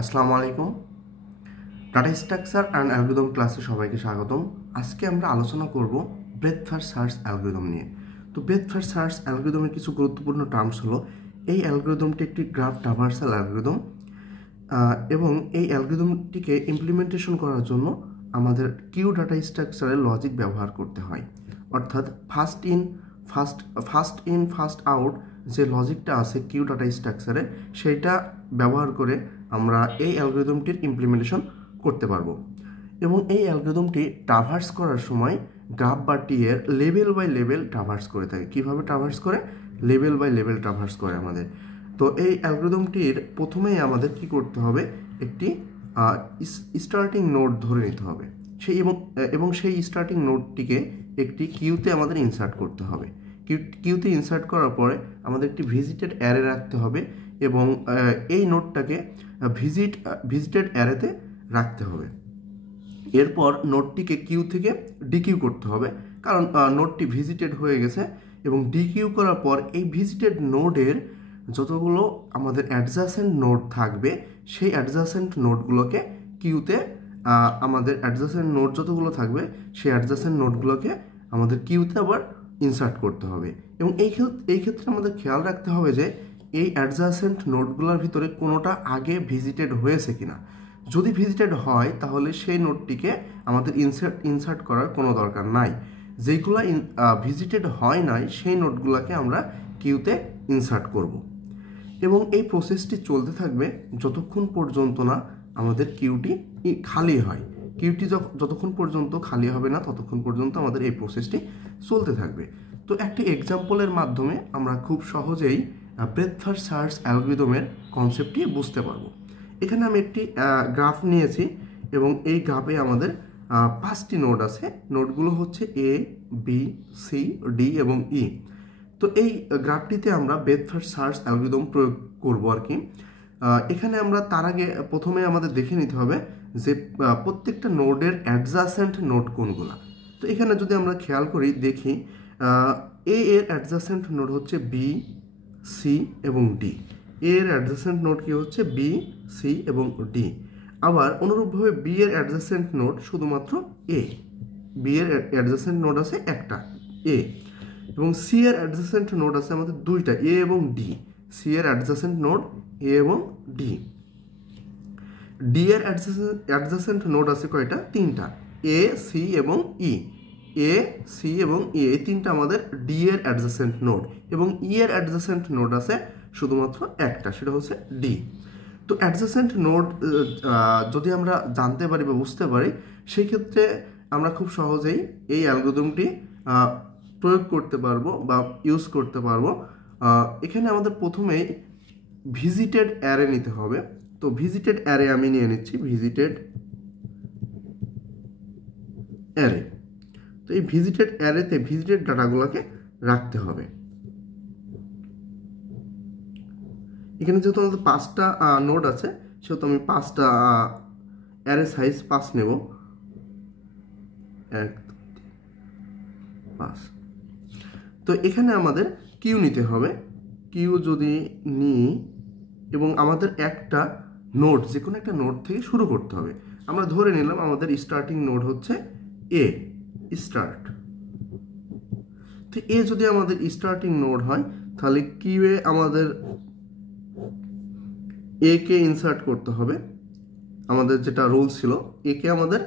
আসসালামু আলাইকুম। Data structure and algorithm ক্লাসে সবাইকে স্বাগতম। আজকে আমরা আলোচনা করব ব্রেথ ফার্স্ট সার্চ অ্যালগরিদম নিয়ে। তো ব্রেথ ফার্স্ট সার্চ অ্যালগরিদমের কিছু গুরুত্বপূর্ণ টার্মস হলো, এই অ্যালগরিদমটি একটি গ্রাফ ট্রাভার্সাল অ্যালগরিদম এবং এই অ্যালগরিদমটিকে ইমপ্লিমেন্টেশন করার জন্য আমাদের কিউ ডাটা স্ট্রাকচারের লজিক ব্যবহার করতে হয়। অর্থাৎ ফার্স্ট ইন ফার্স্ট আউট যে লজিকটা আছে কিউ ডাটা স্ট্রাকচারে, সেইটা ব্যবহার করে আমরা এই অ্যালগরিদমটির ইমপ্লিমেন্টেশন করতে পারবো। এবং এই অ্যালগরিদমটি ট্রাভার্স করার সময় গ্রাফ বা টি এর লেভেল বাই লেভেল ট্রাভার্স করে থাকে। কীভাবে ট্রাভার্স করে? লেভেল বাই লেভেল ট্রাভার্স করে আমাদের। তো এই অ্যালগরিদমটির প্রথমেই আমাদের কি করতে হবে, একটি স্টার্টিং নোড ধরে নিতে হবে এবং সেই স্টার্টিং নোডটিকে একটি কিউতে আমাদের ইনসার্ট করতে হবে। কিউতে ইনসার্ট করার পরে আমাদের একটি ভিজিটেড অ্যারে রাখতে হবে এবং এই নোডটাকে ভিজিটেড অ্যারেতে রাখতে হবে। এরপর নোডটিকে কিউ থেকে ডিকিউ করতে হবে, কারণ নোডটি ভিজিটেড হয়ে গেছে। এবং ডিকিউ করার পর এই ভিজিটেড নোডের যতগুলো আমাদের অ্যাডজাসেন্ট নোড থাকবে, সেই অ্যাডজাসেন্ট নোডগুলোকে কিউতে আমাদের অ্যাডজাসেন্ট নোড যতগুলো থাকবে সেই অ্যাডজাসেন্ট নোডগুলোকে আমাদের কিউতে আবার ইনসার্ট করতে হবে। এবং এই ক্ষেত্রে আমাদের খেয়াল রাখতে হবে যে এই অ্যাডজাসেন্ট নোডগুলোর ভিতরে কোনোটা আগে ভিজিটেড হয়েছে কিনা। যদি ভিজিটেড হয় তাহলে সেই নোডটিকে আমাদের ইনসার্ট করার কোনো দরকার নাই। যেগুলো ভিজিটেড হয় নাই সেই নোডগুলোকে আমরা কিউতে ইনসার্ট করব। এবং এই প্রসেসটি চলতে থাকবে যতক্ষণ পর্যন্ত না আমাদের কিউটি খালি হয়। কিউটি যতক্ষণ পর্যন্ত খালি হবে না ততক্ষণ পর্যন্ত আমাদের এই প্রসেসটি চলতে থাকবে। তো একটি এক্সাম্পলের মাধ্যমে আমরা খুব সহজেই ব্রেথ ফার্স্ট সার্চ অ্যালগরিদমের কনসেপ্টটি বুঝতে পারবো। এখানে আমি একটি গ্রাফ নিয়েছি এবং এই গ্রাফে আমাদের 5টি নোড আছে। নোডগুলো হচ্ছে এ, বি, সি, ডি এবং ই। তো এই গ্রাফটিতে আমরা ব্রেথ ফার্স্ট সার্চ অ্যালগরিদম প্রয়োগ করবো আর কি। এখানে আমরা তার আগে প্রথমে আমাদের দেখে নিতে হবে যে প্রত্যেকটা নোডের অ্যাডজাসেন্ট নোড কোনগুলা। তো এখানে যদি আমরা খেয়াল করি, দেখি এ এর অ্যাডজাসেন্ট নোড হচ্ছে বি, সি এবং ডি। এর অ্যাডজাসেন্ট নোড কি হচ্ছে? বি, সি এবং ডি। আবার অনুরূপভাবে বি এর অ্যাডজাসেন্ট নোড শুধুমাত্র এ। বি এর অ্যাডজাসেন্ট নোড আছে একটা, এ। এবং সি এর অ্যাডজাসেন্ট নোড আছে আমাদের দুইটা, এ এবং ডি। সি এর অ্যাডজাসেন্ট নোড এ এবং ডি। ডি এর অ্যাডজাসেন্ট নোড আছে কয়টা? তিনটা, এ, সি এবং ই। এ, সি এবং ই, এই তিনটা আমাদের ডি এর অ্যাডজাসেন্ট নোড। এবং ই এর অ্যাডজাসেন্ট নোড আছে শুধুমাত্র একটা, সেটা হচ্ছে ডি। তো অ্যাডজাসেন্ট নোড যদি আমরা জানতে পারি বা বুঝতে পারি, সেই ক্ষেত্রে আমরা খুব সহজেই এই অ্যালগরিদমটি প্রয়োগ করতে পারবো বা ইউজ করতে পারবো। এখানে আমাদের প্রথমেই ভিজিটেড অ্যারে নিতে হবে। তো ভিজিটেড অ্যারে আমি নিয়ে নিচ্ছি, ভিজিটেড অ্যারে। তো এই ভিজিটেড অ্যারেতে ভিজিটেড ডাটাগুলোকে রাখতে হবে। এখানে যেহেতু আমাদের 5টা নোড আছে, সেহেতু আমি 5টা অ্যারে সাইজ 5 নেব। 1, 5। তো এখানে আমাদের কিউ নিতে হবে। কিউ যদি নিই এবং আমাদের একটা নোড, যে কোনো একটা নোড থেকে শুরু করতে হবে। আমরা ধরে নিলাম আমাদের স্টার্টিং নোড হচ্ছে এ, স্টার্ট। তো এ যদি আমাদের স্টার্টিং নোড হয় তাহলে কিউয়ে আমাদের এ কে ইনসার্ট করতে হবে। আমাদের যেটা রুল ছিল, এ কে আমাদের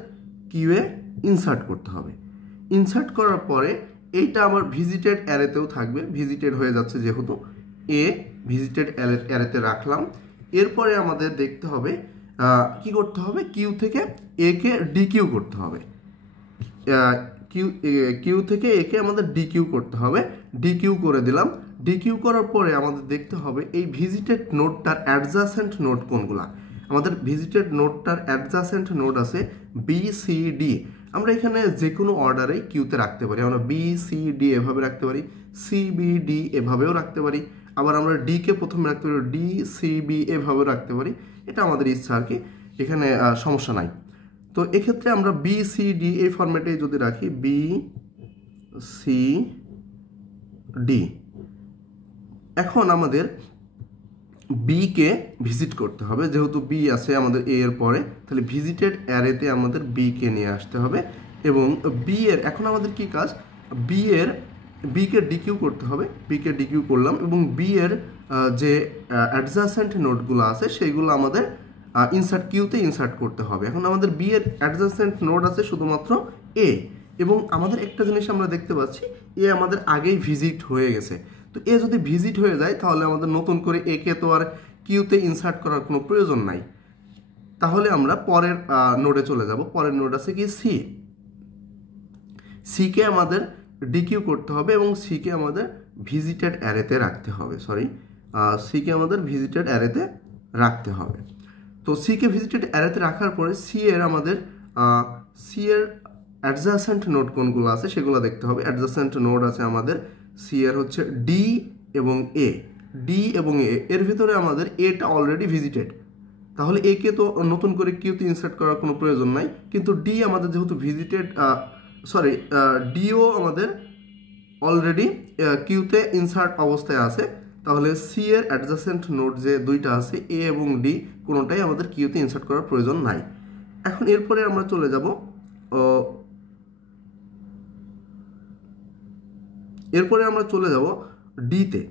কিউয়ে ইনসার্ট করতে হবে। ইনসার্ট করার পরে এইটা আমার ভিজিটেড অ্যারেতেও থাকবে, ভিজিটেড হয়ে যাচ্ছে যেহেতু। এ ভিজিটেড অ্যারেতে রাখলাম। এরপরে আমাদের দেখতে হবে কি করতে হবে, কিউ থেকে এ কে ডিকিউ করতে হবে। কিউ থেকে এ কে আমাদের ডিকিউ করতে হবে। ডিকিউ করে দিলাম। ডিকিউ করার পরে আমাদের দেখতে হবে এই ভিজিটেড নোডটার অ্যাডজাসেন্ট নোড কোনগুলা। আমাদের ভিজিটেড নোডটার অ্যাডজাসেন্ট নোড আছে বি, সি, ডি। আমরা এখানে যে কোনো অর্ডারে কিউতে রাখতে পারি। আমরা বি, সি, ডি এভাবে রাখতে পারি, সি, বি, ডি এভাবেও রাখতে পারি। আবার আমরা ডি কে প্রথমে রাখতে পারি, ডি, সি, বি এভাবেও রাখতে পারি। এটা আমাদের ইচ্ছা আর কি, এখানে সমস্যা নাই। তো এক্ষেত্রে আমরা বি, সি, ডি এই ফরম্যাটে যদি রাখি, বি, সি, ডি। এখন আমাদের বি কে ভিজিট করতে হবে, যেহেতু বি আছে আমাদের এ এর পরে, তাহলে ভিজিটেড অ্যারেতে আমাদের বি কে নিয়ে আসতে হবে। এবং বি এর এখন আমাদের কি কাজ, বি কে ডিকিউ করতে হবে, বি কে ডিকিউ করলাম এবং বি এর যে অ্যাডজাসেন্ট নোডগুলো আছে সেইগুলো আমাদের কিউতে ইনসার্ট করতে হবে। এখন আমাদের বি এর অ্যাডজাসেন্ট নোড আছে শুধুমাত্র এ, এবং আমাদের একটা জিনিস আমরা দেখতে পাচ্ছি, এ আমাদের আগেই ভিজিট হয়ে গেছে। তো এ যদি ভিজিট হয়ে যায় তাহলে আমাদের নতুন করে এ কে তো আর কিউতে ইনসার্ট করার কোনো প্রয়োজন নাই। তাহলে আমরা পরের নোডে চলে যাব। পরের নোড আছে কি সি কে আমাদের ডিকিউ করতে হবে এবং সি কে আমাদের ভিজিটেড অ্যারেতে রাখতে হবে, সি কে আমাদের ভিজিটেড অ্যারেতে রাখতে হবে। তো সি কে ভিজিটেড অ্যারেতে রাখার পরে সি এর অ্যাডজাসেন্ট নোড কোনগুলো আছে সেগুলো দেখতে হবে। অ্যাডজাসেন্ট নোড আছে আমাদের সি এর হচ্ছে ডি এবং এ, এর ভিতরে আমাদের এটা অলরেডি ভিজিটেড, তাহলে এ কে তো নতুন করে কিউতে ইনসার্ট করার কোনো প্রয়োজন নাই। কিন্তু ডি আমাদের যেহেতু ভিজিটেড, ডিও আমাদের অলরেডি কিউতে ইনসার্ট অবস্থায় আছে, তাহলে সি এর অ্যাডজাসেন্ট নোড যে দুইটা আছে এ এবং ডি কোনোটাই আমাদের কিউতে ইনসার্ট করার প্রয়োজন নাই। এখন এরপরে আমরা চলে যাব ডিতে।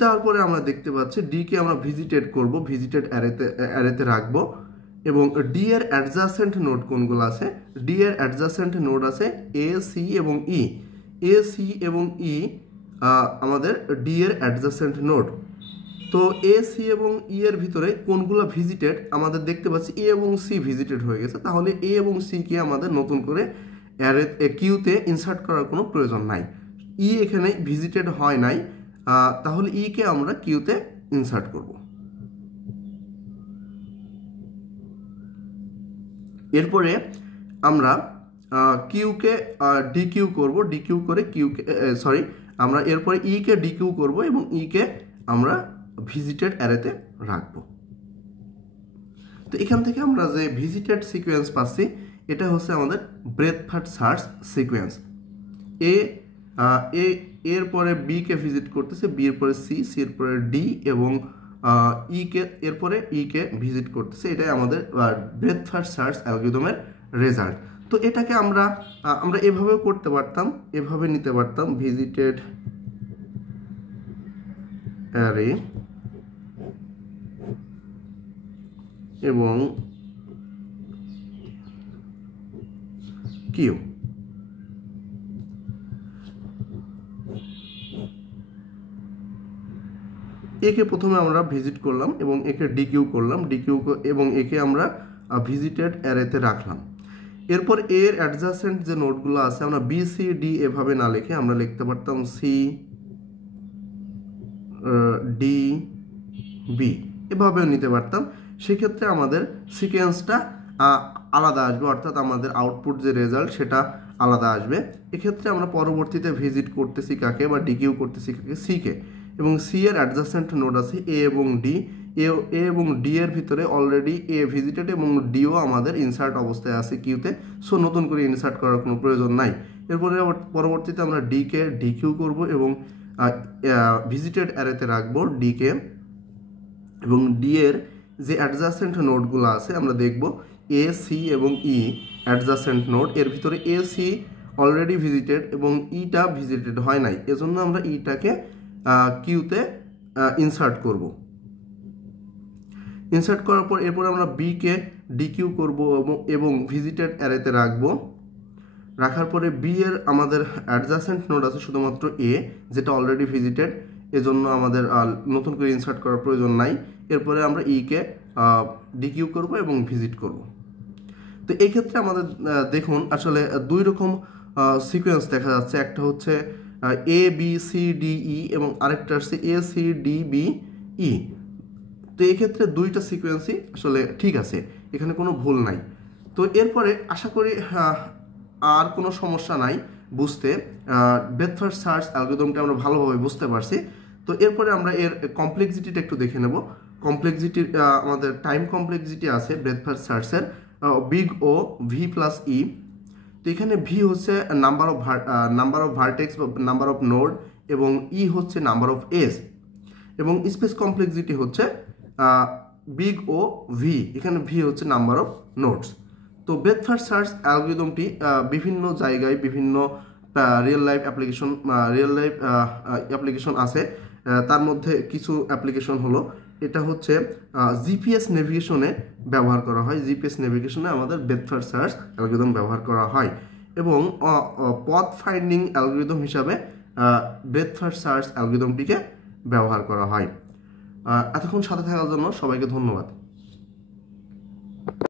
যাওয়ার পরে আমরা দেখতে পাচ্ছি ডি কে আমরা ভিজিটেড অ্যারেতে রাখবো এবং ডি এর অ্যাডজাসেন্ট নোড কোনগুলো আছে, ডি এর অ্যাডজাসেন্ট নোড আছে এ সি এবং ই, আমাদের ডি এর অ্যাডজাসেন্ট নোড। তো এ সি এবং ই এর ভিতরে কোনগুলো ভিজিটেড আমাদের দেখতে পাচ্ছি এ এবং সি ভিজিটেড হয়ে গেছে, তাহলে এ এবং সি কে আমাদের নতুন করে কিউতে ইনসার্ট করার কোনো প্রয়োজন নাই। ই এখানে ভিজিটেড হয় নাই, তাহলে ই কে আমরা কিউতে ইনসার্ট করব। এরপরে আমরা কিউকে ডিকিউ করব, আমরা এরপরে ই কে ডিকিউ করব এবং ই কে আমরা ভিজিটেড অ্যারেতে রাখব। তো এখান থেকে আমরা যে ভিজিটেড সিকোয়েন্স পাচ্ছি এটা হচ্ছে আমাদের ব্রেথ ফার্স্ট সার্চ সিকোয়েন্স। এর পরে বি কে ভিজিট করতেছে, বি এর পরে সি, সি এর পরে ডি এবং এরপরে ই কে ভিজিট করতেছে। এটাই আমাদের ব্রেথ ফার্স্ট সার্চ অ্যালগরিদমের রেজাল্ট। তো এটাকে আমরা এভাবেও করতে পারতাম, এভাবে নিতে পারতাম, ভিজিটেড অ্যারে এবং কিউ। একে প্রথমে আমরা ভিজিট করলাম এবং একে ডিকিউ করলাম, এবং একে আমরা ভিজিটেড অ্যারেতে রাখলাম। এরপর এর অ্যাডজাসেন্ট যে নোটগুলো আছে আমরা বি সি ডি এভাবে না লিখে আমরা লিখতে পারতাম সি ডি বি, এভাবেও নিতে পারতাম। সেক্ষেত্রে আমাদের সিকোয়েন্সটা আলাদা আসবে, অর্থাৎ আমাদের আউটপুট যে রেজাল্ট সেটা আলাদা আসবে। এক্ষেত্রে আমরা পরবর্তীতে ভিজিট করতেছি কাকে বা ডিকিউ করতেছি কাকে, সি কে, এবং সি এর অ্যাডজাসেন্ট নোড আছে এ এবং ডি। এ এবং ডি এর ভিতরে অলরেডি এ ভিজিটেড এবং ডিও আমাদের ইনসার্ট অবস্থায় আছে কিউতে, সো নতুন করে ইনসার্ট করার কোনো প্রয়োজন নাই। এরপরে পরবর্তীতে আমরা ডি কে ডিকিউ করব এবং ভিজিটেড অ্যারেতে রাখবো ডি কে, এবং ডি এর যে অ্যাডজাসেন্ট নোডগুলো আছে আমরা দেখব এ সি এবং ই অ্যাডজাসেন্ট নোড, এর ভিতরে এ সি অলরেডি ভিজিটেড এবং ইটা ভিজিটেড হয় নাই, এজন্য আমরা ইটাকে কিউতে ইনসার্ট করব। ইনসার্ট করার পর এরপর আমরা বি কে ডিকিউ করব এবং ভিজিটেড অ্যারেতে রাখবো। রাখার পরে বি এর আমাদের অ্যাডজাসেন্ট নোড আছে শুধুমাত্র এ, যেটা অলরেডি ভিজিটেড, এজন্য আমাদের নতুন করে ইনসার্ট করার প্রয়োজন নাই। এরপরে আমরা ই কে ডিকিউ করব এবং ভিজিট করব। তো এই ক্ষেত্রে আমাদের দেখুন আসলে দুই রকম সিকোয়েন্স দেখা যাচ্ছে, একটা হচ্ছে A B C D E এবং আরেকটা হচ্ছে A C D B E. তো এই ক্ষেত্রে দুইটা সিকোয়েন্সই আসলে ঠিক আছে, এখানে কোনো ভুল নাই। তো এরপরে আশা করি আর কোনো সমস্যা নাই বুঝতে, ব্রেথ ফার্স্ট সার্চ অ্যালগরিদমটা আমরা ভালোভাবে বুঝতে পারছি। তো এরপরে আমরা এর কমপ্লেক্সিটিটা একটু দেখে নেব। কমপ্লেক্সিটি আমাদের টাইম কমপ্লেক্সিটি আছে ব্রেথ ফার্স্ট সার্চের big O V plus E. তো এখানে ভি হচ্ছে নাম্বার অফ ভার্টেক্স বা নাম্বার অফ নোড এবং ই হচ্ছে নাম্বার অফ এজ। এবং স্পেস কমপ্লেক্সিটি হচ্ছে বিগ ও ভি, এখানে ভি হচ্ছে নাম্বার অফ নোডস। তো ব্রেথ ফার্স্ট সার্চ অ্যালগরিদমটি বিভিন্ন জায়গায় বিভিন্ন রিয়েল লাইফ অ্যাপ্লিকেশন আছে। তার মধ্যে কিছু অ্যাপ্লিকেশন হলো, এটা হচ্ছে জিপিএস নেভিগেশনে ব্যবহার করা হয়। জিপিএস নেভিগেশনে আমাদের ব্রেথ ফার্স্ট সার্চ অ্যালগরিদম ব্যবহার করা হয় এবং পথ ফাইন্ডিং অ্যালগরিদম হিসাবে ব্রেথ ফার্স্ট সার্চ অ্যালগরিদমটিকে ব্যবহার করা হয়। এতক্ষণ সাথে থাকার জন্য সবাইকে ধন্যবাদ।